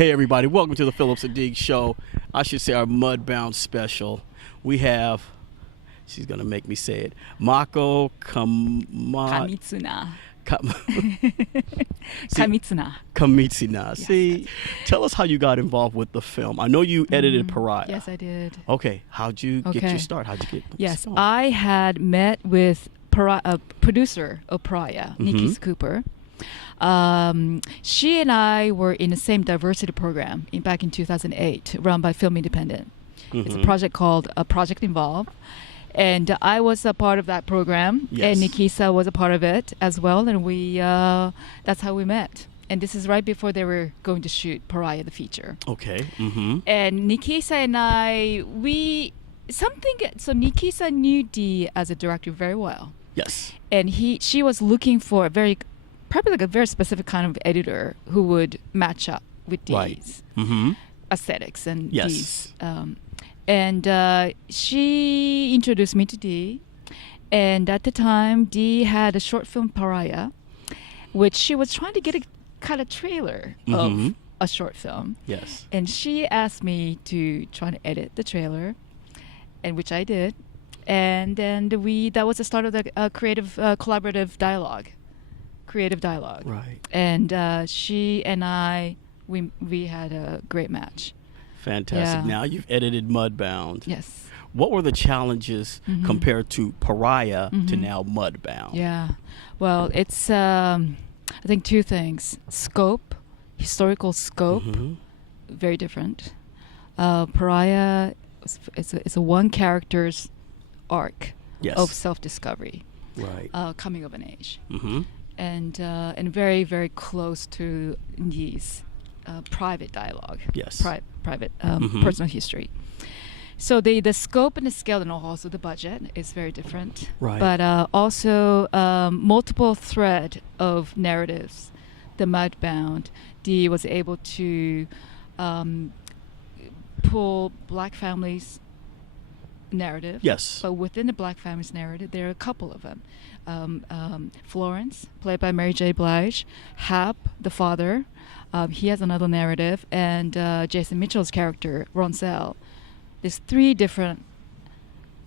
Hey everybody, welcome to the Phillip Siddiq show. I should say our Mudbound special. We have, she's going to make me say it, Mako Kamitsuna. Kamitsuna. Yes, See, tell us how you got involved with the film. I know you edited Pariah. Yes, I did. Okay, how'd you get your start? How'd you get Yes, started? I had met with producer of Pariah, Nikki Cooper. She and I were in the same diversity program back in 2008, run by Film Independent. It's a project called Project Involve. And I was a part of that program, and Nikisa was a part of it as well, and we that's how we met. And this is right before they were going to shoot Pariah, the feature. Okay. And Nikisa and I, so Nikisa knew Dee as a director very well. Yes. And she was looking for probably like a very specific kind of editor who would match up with Dee's aesthetics and Dee's. And she introduced me to Dee. And at the time, Dee had a short film, Pariah, which she was trying to get a kind of trailer of a short film. Yes. And she asked me to try to edit the trailer, and which I did. And then that was the start of the creative collaborative dialogue. Right. And she and I, we had a great match. Fantastic. Yeah. Now you've edited Mudbound. Yes. What were the challenges compared to Pariah to now Mudbound? Yeah. Well, it's I think two things: scope, historical scope, very different. Pariah is a one character's arc of self-discovery, right? Coming of an age, and very, very close to Yee's private dialogue. Yes. Private personal history. So the scope and the scale, and also the budget is very different. Right. But also multiple thread of narratives. The Mudbound, Dee was able to pull Black families' narrative. Yes. But within the Black families' narrative, there are a couple of them. Florence, played by Mary J. Blige, Hap, the father, he has another narrative, and Jason Mitchell's character, Ronsel. There's three different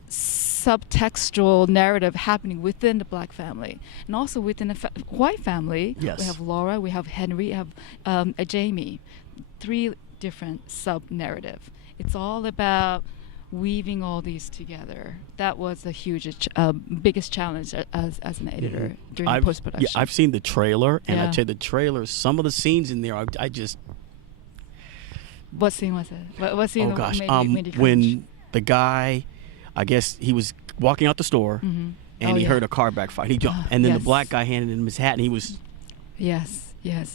subtextual narrative happening within the Black family, and also within the white family. Yes. We have Laura, we have Henry, we have Jamie. Three different sub-narrative. It's all about weaving all these together. That was the biggest challenge as an editor during post-production. Yeah, I've seen the trailer, and I tell you, the trailer, some of the scenes in there, I just... What scene was it? What scene? Oh gosh, made you when the guy, I guess he was walking out the store, and he heard a car backfire. He jumped, and then the black guy handed him his hat, and he was... Yes.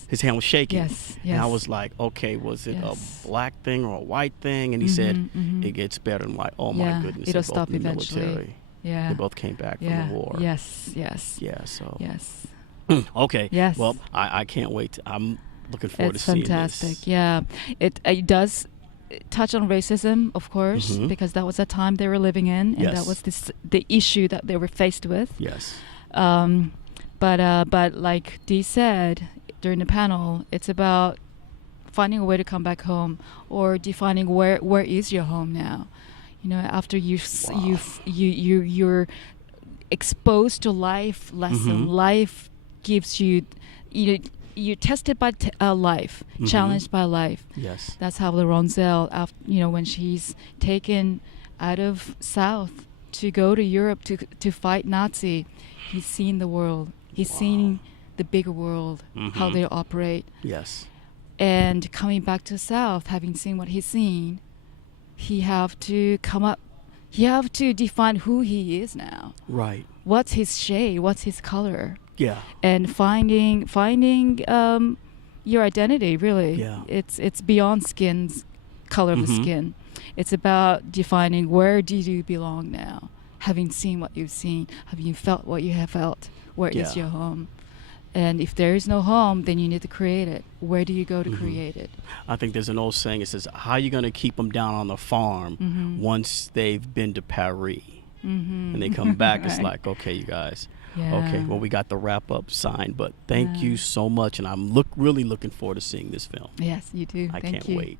His hand was shaking. Yes. And I was like, okay, was it a black thing or a white thing? And he said, it gets better. I'm like, oh my goodness. It'll stop eventually. Military. Yeah. They both came back from the war. Yes. Yeah, so. Yes. Okay. Yes. Well, I can't wait. I'm looking forward to seeing this. It's fantastic. Yeah. It does touch on racism, of course, because that was the time they were living in, and that was the issue that they were faced with. Yes. But like Dee said during the panel, it's about finding a way to come back home, or defining where is your home now. You know, after you're exposed to life lesson, life gives you, you're tested by life, challenged by life. Yes. That's how the Ronsel, when she's taken out of South to go to Europe to fight Nazi, he's seen the world. He's seen the bigger world, how they operate. Yes. And coming back to South, having seen what he's seen, he have to define who he is now. Right. What's his shade? What's his color? Yeah. And finding your identity, really. Yeah. It's beyond color of the skin. It's about defining where do you belong now. Having seen what you've seen, having felt what you have felt, where is your home? And if there is no home, then you need to create it. Where do you go to create it? I think there's an old saying, it says, how are you going to keep them down on the farm once they've been to Paris? And they come back, it's like, okay, you guys, Yeah. Okay, well, we got the wrap up sign, but thank you so much, and I'm really looking forward to seeing this film. Yes, you do. I Thank can't you. wait.